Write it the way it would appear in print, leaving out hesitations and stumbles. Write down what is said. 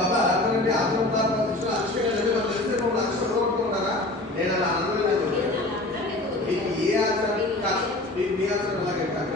బాబా అలాంటి ఆశ్రమ దృష్టిలో అక్షరంగా చదివి తెలిస్తే మమ్మల్ని అక్షరం కొట్టుకుంటారా? నేను అలా అనలేదు. మీకు ఏ ఆచరణ మీ ఆచరణ అలాగే కాదు.